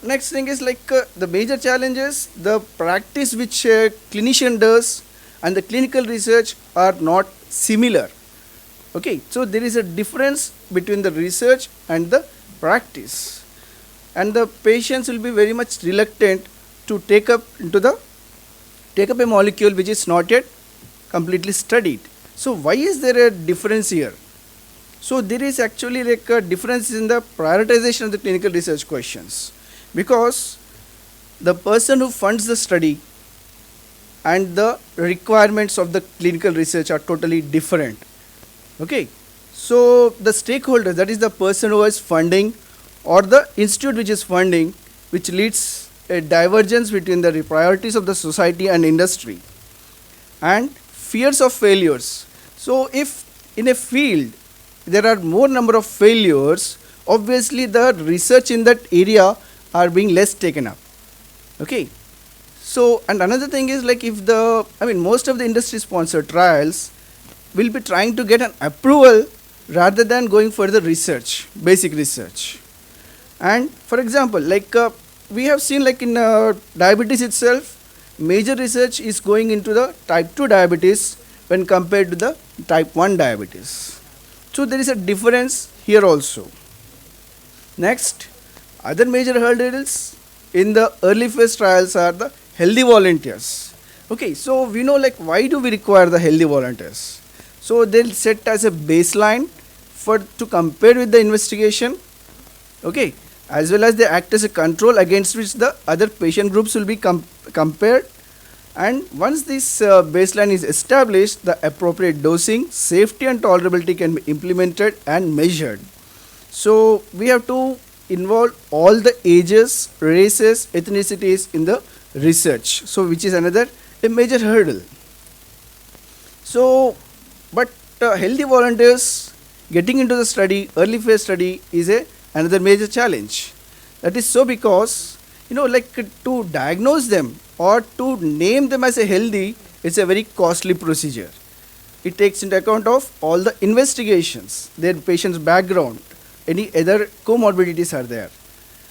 next thing is like the major challenges, the practice which a clinician does and the clinical research are not similar. Okay, so there is a difference between the research and the practice, and the patients will be very much reluctant to take up a molecule which is not yet completely studied. So why is there a difference here? So there is actually like a difference in the prioritization of the clinical research questions, because the person who funds the study and the requirements of the clinical research are totally different. Okay, so the stakeholder, that is the person who is funding or the institute which is funding, which leads a divergence between the priorities of the society and industry, and fears of failures. So if in a field there are more number of failures, obviously the research in that area are being less taken up. Okay, so and another thing is like if most of the industry sponsored trials will be trying to get an approval rather than going for the research, basic research. And for example, like we have seen like in diabetes itself, major research is going into the type 2 diabetes when compared to the type 1 diabetes. So there is a difference here also. Next, other major hurdles in the early phase trials are the healthy volunteers. Okay, so we know like why do we require the healthy volunteers? So they'll set as a baseline for to compare with the investigation, okay, as well as they act as a control against which the other patient groups will be compared. And once this baseline is established, the appropriate dosing, safety and tolerability can be implemented and measured. So we have to involve all the ages, races, ethnicities in the research. So which is another a major hurdle. So, but healthy volunteers getting into the study, early phase study is another major challenge. That is so because, like to diagnose them or to name them as a healthy, it's a very costly procedure. It takes into account of all the investigations, their patient's background, any other comorbidities are there.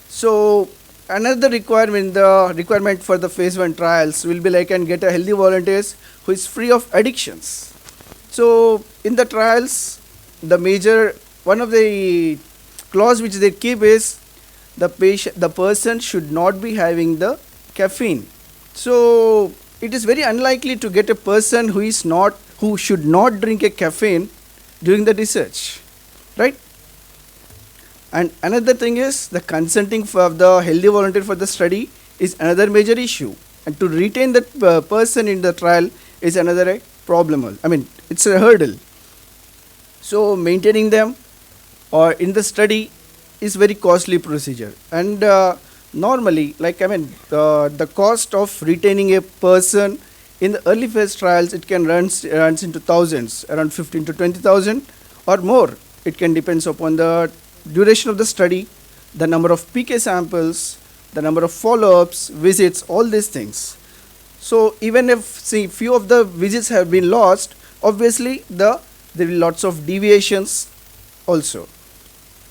So another requirement, the requirement for the phase 1 trials will be like and get a healthy volunteers who is free of addictions. So in the trials, the major, one of the clause which they keep is the person should not be having the caffeine. So it is very unlikely to get a person who should not drink a caffeine during the research, right? And another thing is the consenting for the healthy volunteer for the study is another major issue, and to retain that person in the trial is another problem. I mean, it's a hurdle. So maintaining them or in the study is very costly procedure, and normally, like the cost of retaining a person in the early phase trials, it can runs into thousands, around 15 to 20,000 or more. It can depends upon the duration of the study, the number of PK samples, the number of follow-ups, visits, all these things. So even if few of the visits have been lost, obviously there will be lots of deviations also.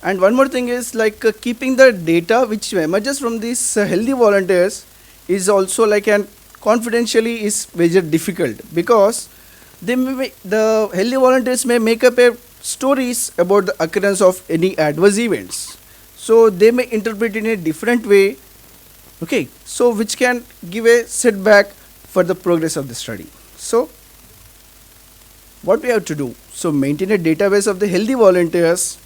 And one more thing is like keeping the data which emerges from these healthy volunteers is also like confidentially is very difficult, because the healthy volunteers may make up stories about the occurrence of any adverse events. So they may interpret in a different way, okay, so which can give a setback for the progress of the study. So what we have to do? So maintain a database of the healthy volunteers,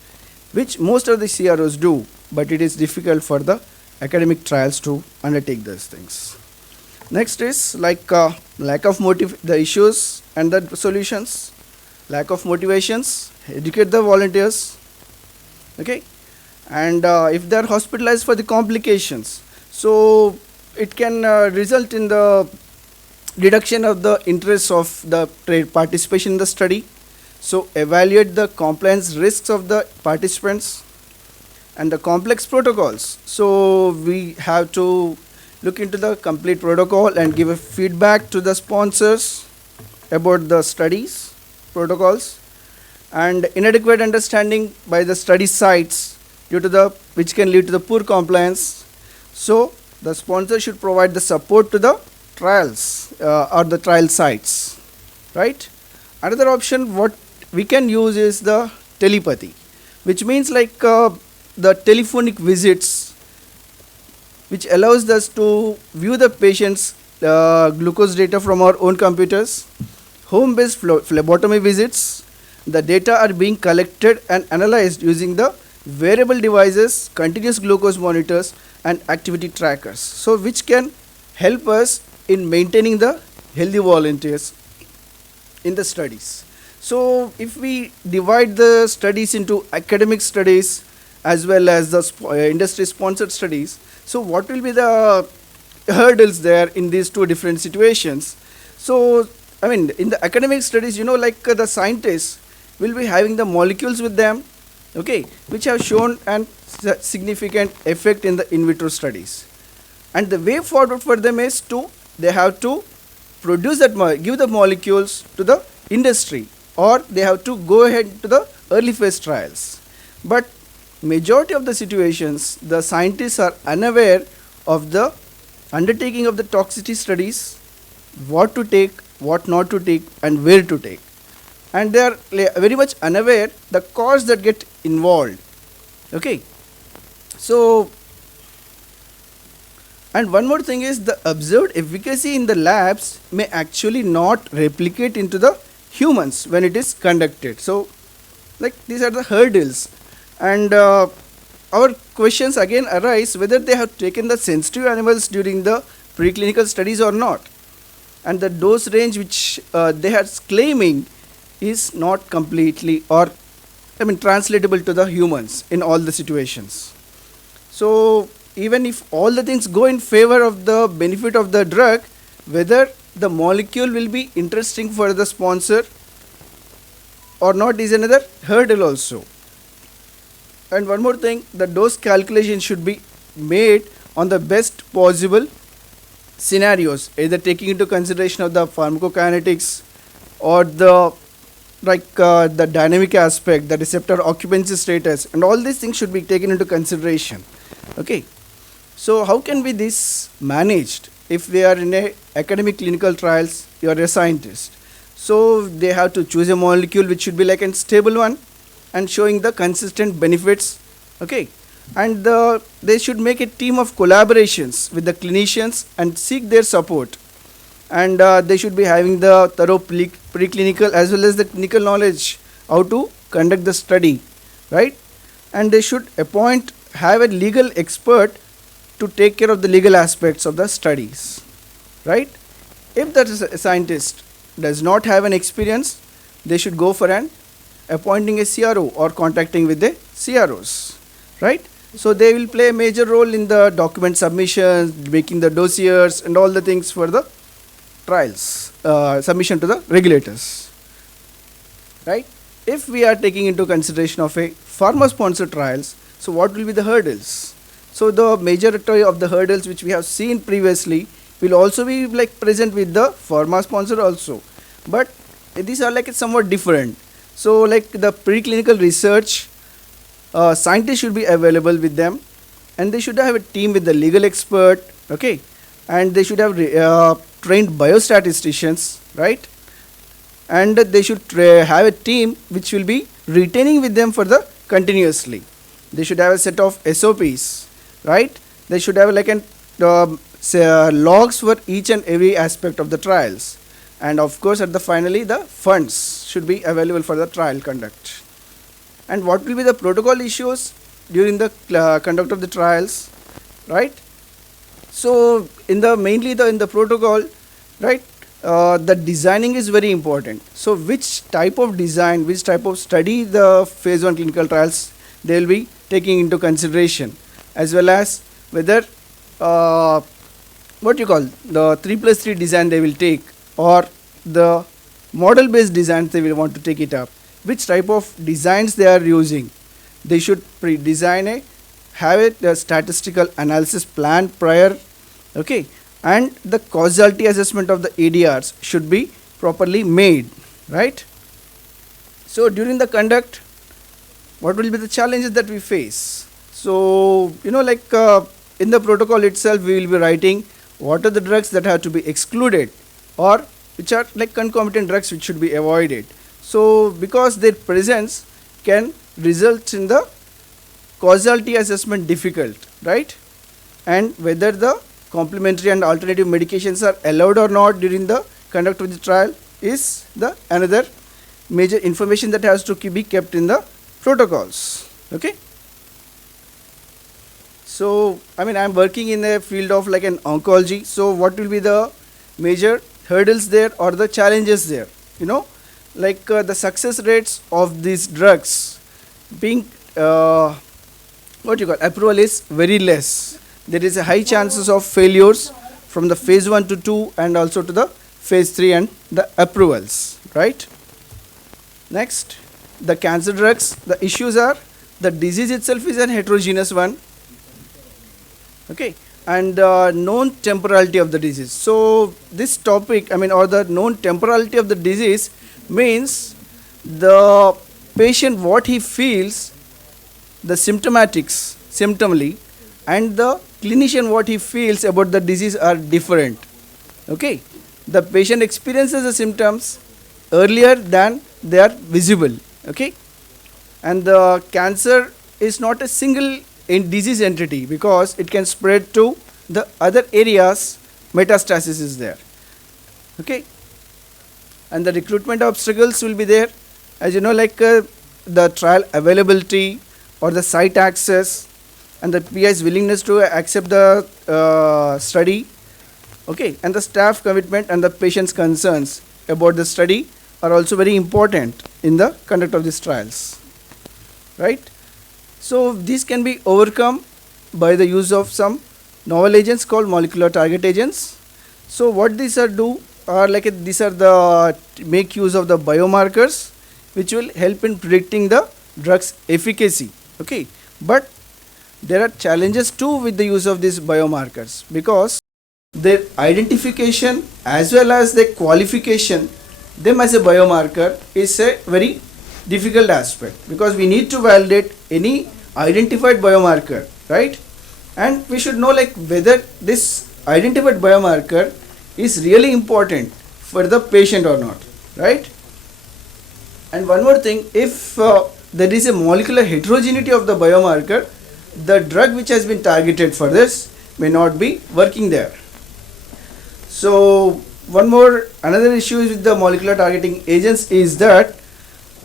which most of the CROs do, but it is difficult for the academic trials to undertake those things. Next is like lack of the issues and the solutions, lack of motivations, educate the volunteers, okay, and if they are hospitalized for the complications, so it can result in the reduction of the interest of the participation in the study. So evaluate the compliance risks of the participants and the complex protocols. So we have to look into the complete protocol and give a feedback to the sponsors about the studies protocols, and inadequate understanding by the study sites due to the which can lead to the poor compliance. So the sponsor should provide the support to the trials or the trial sites, right? Another option what we can use is the telepathy, which means like the telephonic visits, which allows us to view the patient's glucose data from our own computers. Home-based phlebotomy visits, the data are being collected and analyzed using the wearable devices, continuous glucose monitors and activity trackers, so which can help us in maintaining the healthy volunteers in the studies. So if we divide the studies into academic studies as well as the industry sponsored studies, so what will be the hurdles there in these two different situations? So I mean, in the academic studies, like the scientists will be having the molecules with them, okay, which have shown a significant effect in the in vitro studies. And the way forward for them is they have to produce that, give the molecules to the industry, or they have to go ahead to the early phase trials. But majority of the situations, the scientists are unaware of the undertaking of the toxicity studies, what to take, what not to take, and where to take. and they are very much unaware the costs that get involved. Okay, so, and one more thing is the observed efficacy in the labs may actually not replicate into the humans when it is conducted. So, like these are the hurdles, and our questions again arise whether they have taken the sensitive animals during the preclinical studies or not, and the dose range which they are claiming is not completely or translatable to the humans in all the situations. So even if all the things go in favor of the benefit of the drug, whether the molecule will be interesting for the sponsor or not is another hurdle also. And one more thing, the dose calculation should be made on the best possible scenarios, either taking into consideration of the pharmacokinetics or the the dynamic aspect, the receptor occupancy status, and all these things should be taken into consideration. Okay, so how can be this managed if we are in a academic clinical trials? You are a scientist, so they have to choose a molecule which should be like a stable one and showing the consistent benefits. Okay, and they should make a team of collaborations with the clinicians and seek their support, and they should be having the thorough preclinical as well as the clinical knowledge how to conduct the study, right? And they should have a legal expert to take care of the legal aspects of the studies, right? If that is a scientist does not have an experience, they should go for appointing a CRO or contacting with the CROs, right? So they will play a major role in the document submissions, making the dossiers and all the things for the trials, submission to the regulators, right? If we are taking into consideration of a pharma sponsored trials, so what will be the hurdles? So the majority of the hurdles which we have seen previously will also be like present with the pharma sponsor also, but these are like somewhat different. So like the preclinical research, scientists should be available with them, and they should have a team with the legal expert, okay, and they should have trained biostatisticians, right? And they should have a team which will be retaining with them for the continuously. They should have a set of SOPs, right? They should have like logs for each and every aspect of the trials, and of course at the finally the funds should be available for the trial conduct. And what will be the protocol issues during the conduct of the trials, right? So in the protocol, right, the designing is very important. So which type of design, which type of study the phase 1 clinical trials they will be taking into consideration, as well as whether what you call the 3+3 design they will take, or the model based designs they will want to take it up. Which type of designs they are using. They should have a statistical analysis plan prior, okay, and the causality assessment of the ADRs should be properly made, right? So during the conduct, what will be the challenges that we face? So in the protocol itself we will be writing what are the drugs that have to be excluded, or which are like concomitant drugs which should be avoided. So because their presence can result in the causality assessment difficult, right? And whether the complementary and alternative medications are allowed or not during the conduct of the trial is the another major information that has to be kept in the protocols, okay? So I am working in a field of like an oncology, so what will be the major hurdles there or the challenges there? The success rates of these drugs being approval is very less. There is a high chances of failures from the phase 1 to 2 and also to the phase 3 and the approvals, right? Next, the cancer drugs, the issues are the disease itself is an heterogeneous one, okay, and known temporality of the disease. So this topic, or the known temporality of the disease means the patient what he feels, the symptomally, and the clinician what he feels about the disease are different, okay. The patient experiences the symptoms earlier than they are visible, okay? And the cancer is not a single disease entity because it can spread to the other areas, metastasis is there, okay? And the recruitment obstacles will be there, as you know, like the trial availability or the site access and the PI's willingness to accept the study, okay? And the staff commitment and the patient's concerns about the study are also very important in the conduct of these trials, right? So these can be overcome by the use of some novel agents called molecular target agents. So what these are do are like these are the make use of the biomarkers which will help in predicting the drug's efficacy, okay? But there are challenges too with the use of these biomarkers because their identification as well as the qualification them as a biomarker is a very difficult aspect because we need to validate any identified biomarker, right? And we should know like whether this identified biomarker is really important for the patient or not, right? And one more thing, if there is a molecular heterogeneity of the biomarker, the drug which has been targeted for this may not be working there. So another issue with the molecular targeting agents is that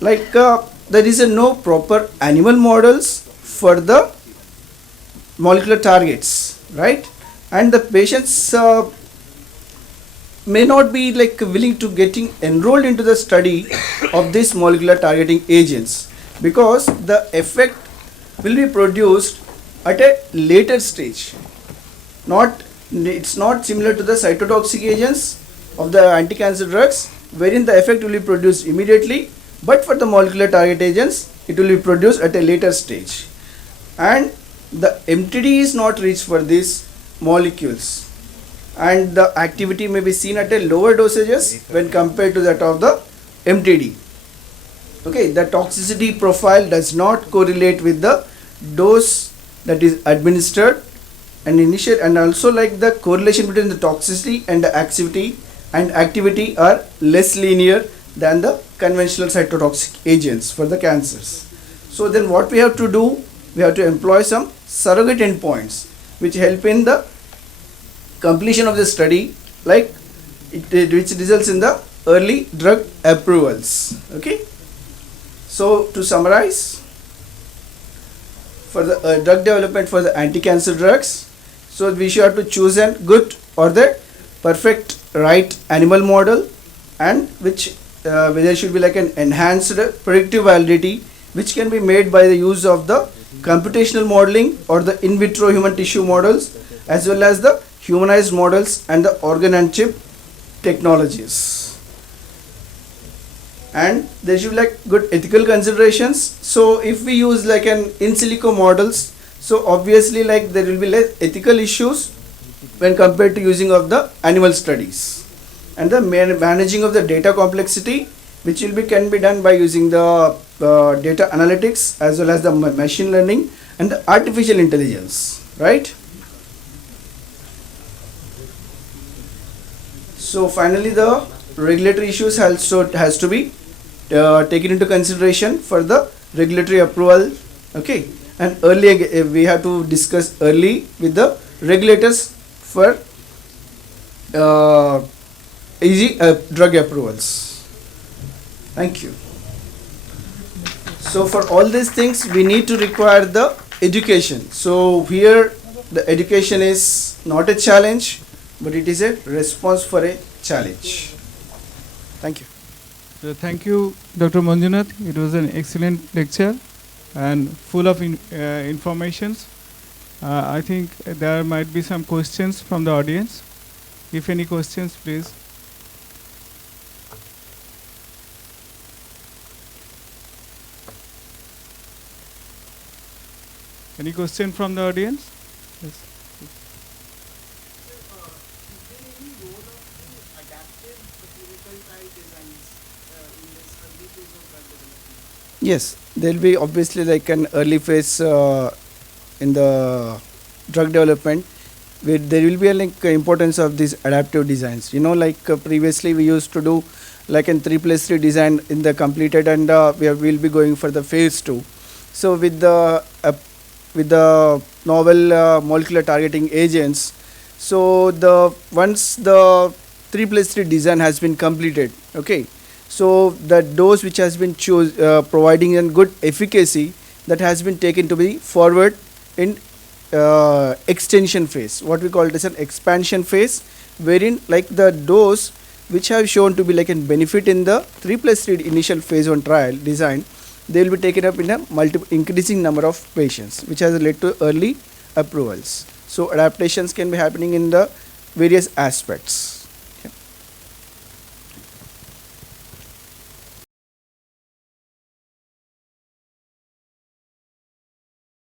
like there is no proper animal models for the molecular targets, right? And the patients may not be like willing to getting enrolled into the study of these molecular targeting agents because the effect will be produced at a later stage. It's not similar to the cytotoxic agents of the anti-cancer drugs wherein the effect will be produced immediately, but for the molecular target agents it will be produced at a later stage. And the MTD is not reached for these molecules and the activity may be seen at a lower dosages when compared to that of the MTD. Okay, the toxicity profile does not correlate with the dose that is administered and also like the correlation between the toxicity and the activity are less linear than the conventional cytotoxic agents for the cancers. So then what we have to do, we have to employ some surrogate endpoints which help in the completion of the study, like which results in the early drug approvals, okay? So to summarize, for the drug development for the anti-cancer drugs, so we should have to choose a good or the perfect right animal model and which there should be like an enhanced predictive validity which can be made by the use of the computational modeling or the in vitro human tissue models as well as the humanized models and the organ and chip technologies. And there should be like good ethical considerations. So if we use like an in silico models, so obviously like there will be less ethical issues when compared to using of the animal studies. And the managing of the data complexity which will be can be done by using the data analytics as well as the machine learning and the artificial intelligence, right? So finally the regulatory issues also has to be taken into consideration for the regulatory approval, okay? And early we have to discuss early with the regulators for easy drug approvals. Thank you. So for all these things we need to require the education. So here the education is not a challenge but it is a response for a challenge. Thank you. So thank you, Dr. Manjunath. It was an excellent lecture and full of informations. I think there might be some questions from the audience. If any questions, please. Any question from the audience? Yes. Yes, there will be obviously like an early phase in the drug development where there will be a like importance of these adaptive designs. You know, like previously we used to do like in 3+3 design in the completed, and we'll be going for the phase 2. So with the novel molecular targeting agents, so once the 3+3 design has been completed, okay, so the dose which has been providing a good efficacy, that has been taken to be forward in extension phase, what we call it as an expansion phase, wherein like the dose which have shown to be like a benefit in the 3+3 initial phase 1 trial design, they will be taken up in a increasing number of patients, which has led to early approvals. So adaptations can be happening in the various aspects.